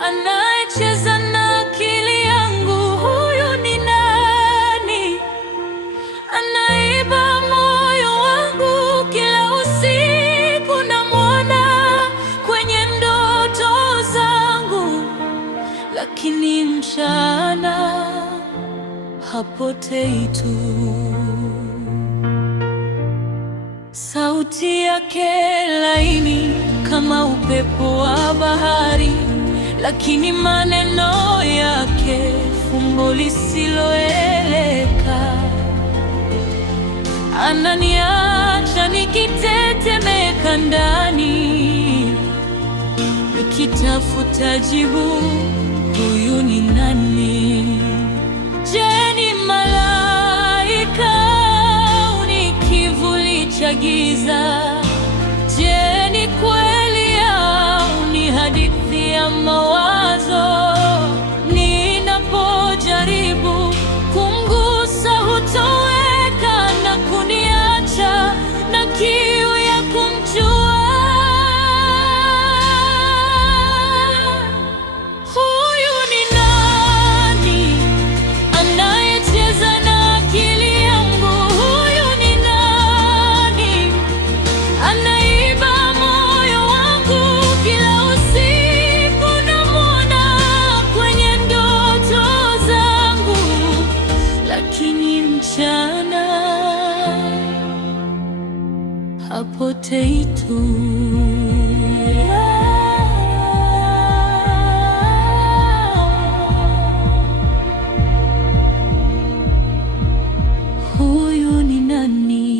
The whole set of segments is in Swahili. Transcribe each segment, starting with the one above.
anayecheza na akili yangu. Huyu ni nani? Anaiba moyo wangu kila usiku, namwona kwenye ndoto zangu, lakini mchana hapotei tu. Sauti yake laini kama upepo wa bahari, lakini maneno yake fumbo lisiloeleka. Ananiacha nikitetemeka ndani, nikitafuta jibu. Huyu ni nani? Je, ni malaika au ni kivuli cha giza? Je, ni kweli au ni hadithi ya mawazo? Ninapojaribu kumgusa hutoweka na kuniacha na kiu ya kumjua. Huyu ni nani anayecheza na akili yangu? Huyu ni nani anaiba moyo wangu kila usiku, namwona kwenye ndoto zangu, lakini mchana hapotei tu. Huyu ni nani?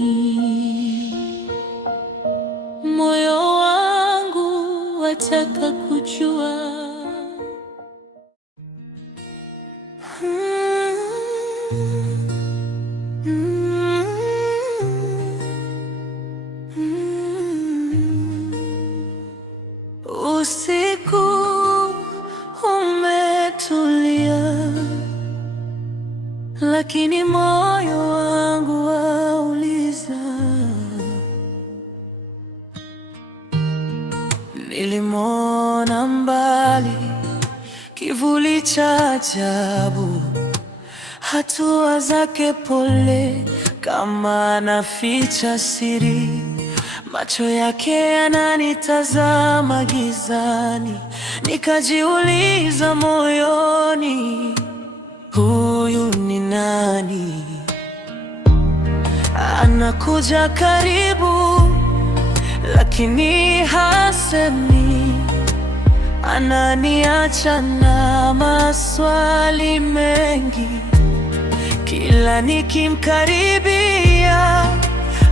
Moyo wangu wataka kujua. Usiku umetulia, lakini moyo wangu wauliza. Nilimwona mbali kivuli cha ajabu, hatua zake pole kama anaficha siri. Macho yake yananitazama gizani, nikajiuliza moyoni, huyu ni nani? Anakuja karibu, lakini hasemi. Ananiacha na maswali mengi. Kila nikimkaribia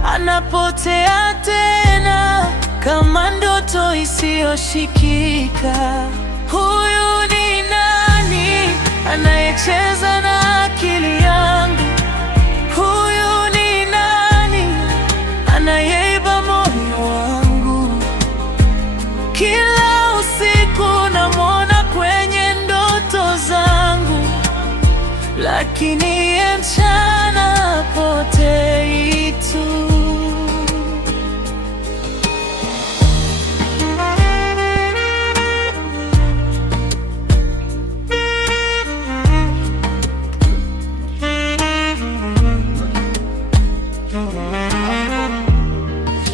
anapotea tena kama ndoto isiyoshikika. Huyu ni nani anayecheza na akili yangu? Huyu ni nani anayeiba moyo wangu? Kila usiku namwona kwenye ndoto zangu, lakini mchana hapotei tu.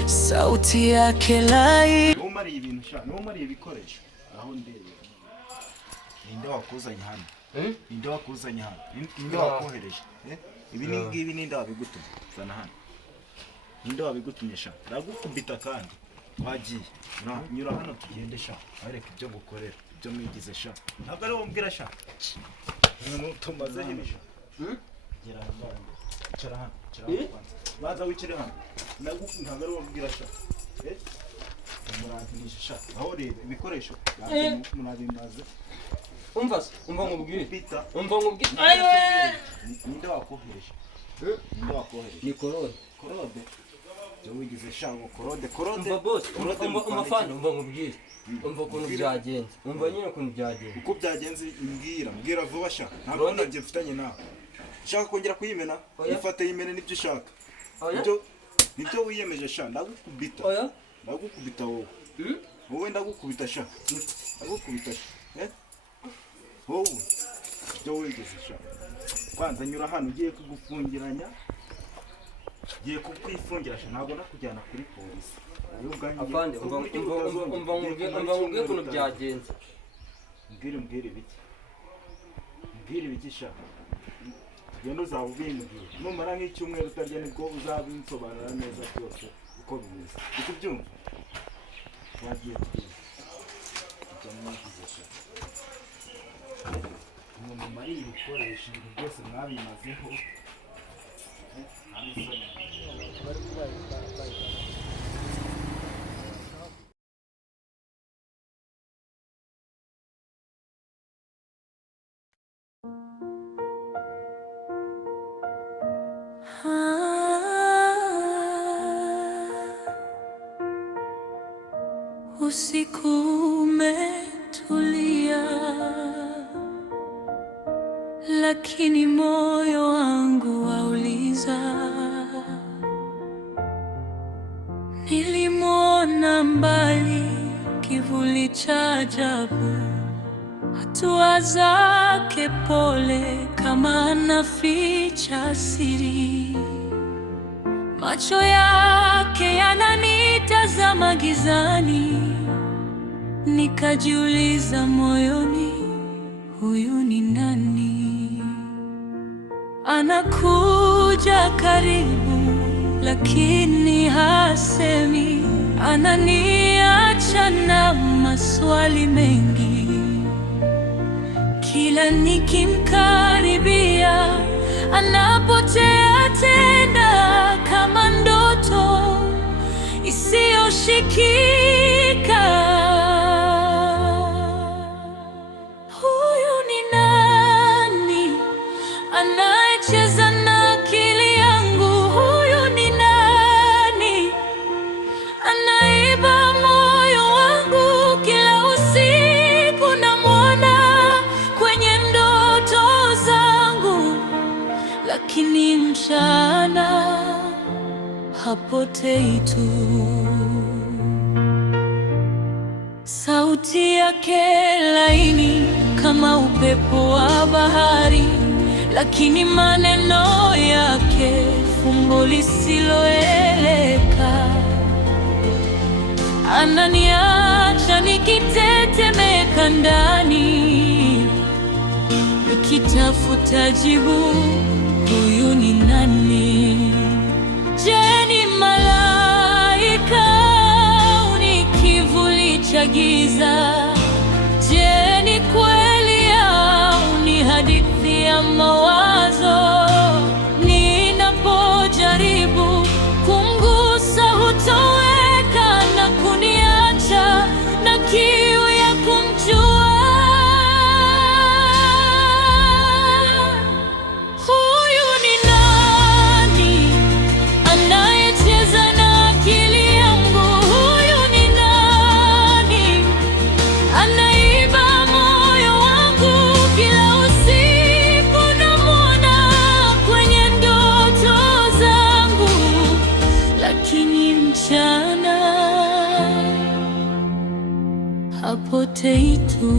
Sauti yake laini. Umariye ibintu sha, umariye ibikoresho. Aho ndebe. Ninde wakuzanye hano? Ninde wakuzanye hano? Ninde wakohereje? Ibi ngibi ninde wabigutumye? Zana hano. Ninde wabigutumye sha? Ndagukubita kandi. Wagiye. Nyura hano tugende sha. Areka ibyo gukorera, ibyo mwigize sha. Ntabwo ari wombwira sha. Tumaze nyine sha. Gera hano. Cara hano. Baza wicire hano. Ntabwo ari wombwira sha. Muranginisha sha. Aho rebe ibikoresho. Munabimaze. Umva nkubwire. Pita. Umva nkubwire. Ninde wakohereje? Ninde wakohereje? Ni Korode. Korode. Jo wigize shango Korode. Umva boss, umafana umva nkubwire. Umva ukuntu byagenze. Umva nyine ukuntu byagenze. Uko byagenze mbwira vuba sha. Ntabwo nabyo mfitanye nawe. Ushaka kongera kuyimena? Ifate yimene nibyo ushaka. Nibyo wiyemeje sha. Ndagukubita. Oya. Ndagukubita wowe. Wowe ndagukubita sha. Ndagukubita sha. wowe ibyo wigeze sha kwanza nyura hano ugiye kugufungiranya, ugiye kukwifungira sha, ntabwo nakujyana kuri polisi. Afande umva nkubwiye ukuntu byagenze. Mbwire biki sha, genda uzaba ubimbwira, numara nk'icyumweru utarya nibwo uzabinsobanura neza byose uko bimeze. Uri kubyumva? Wagiye umuntu ari ibikoresho ibintu byose mwabimazeho. Usiku umetulia, lakini moyo wangu wauliza. Nilimwona mbali kivuli cha ajabu, hatua zake pole kama anaficha siri. Macho yake yananitazama gizani, nikajiuliza moyoni, huyu ni nani? Anakuja karibu lakini hasemi, ananiacha na maswali mengi. Kila nikimkaribia anapotea tena kama ndoto isiyoshikika. Huyu ni nani anayecheza na akili yangu? Huyu ni nani anaiba moyo wangu? Kila usiku namwona kwenye ndoto zangu, lakini mchana hapotei tu. Sauti yake laini kama upepo wa bahari, lakini maneno yake fumbo lisiloeleka. Ananiacha nikitetemeka ndani, nikitafuta jibu. Huyu ni nani? Je, ni malaika au ni kivuli cha giza? Je, ni kweli au ni hadithi ya mawazo? Ninapojaribu kumgusa hutoweka na kuniacha na kiu ya kumjua. Mchana hapotei tu.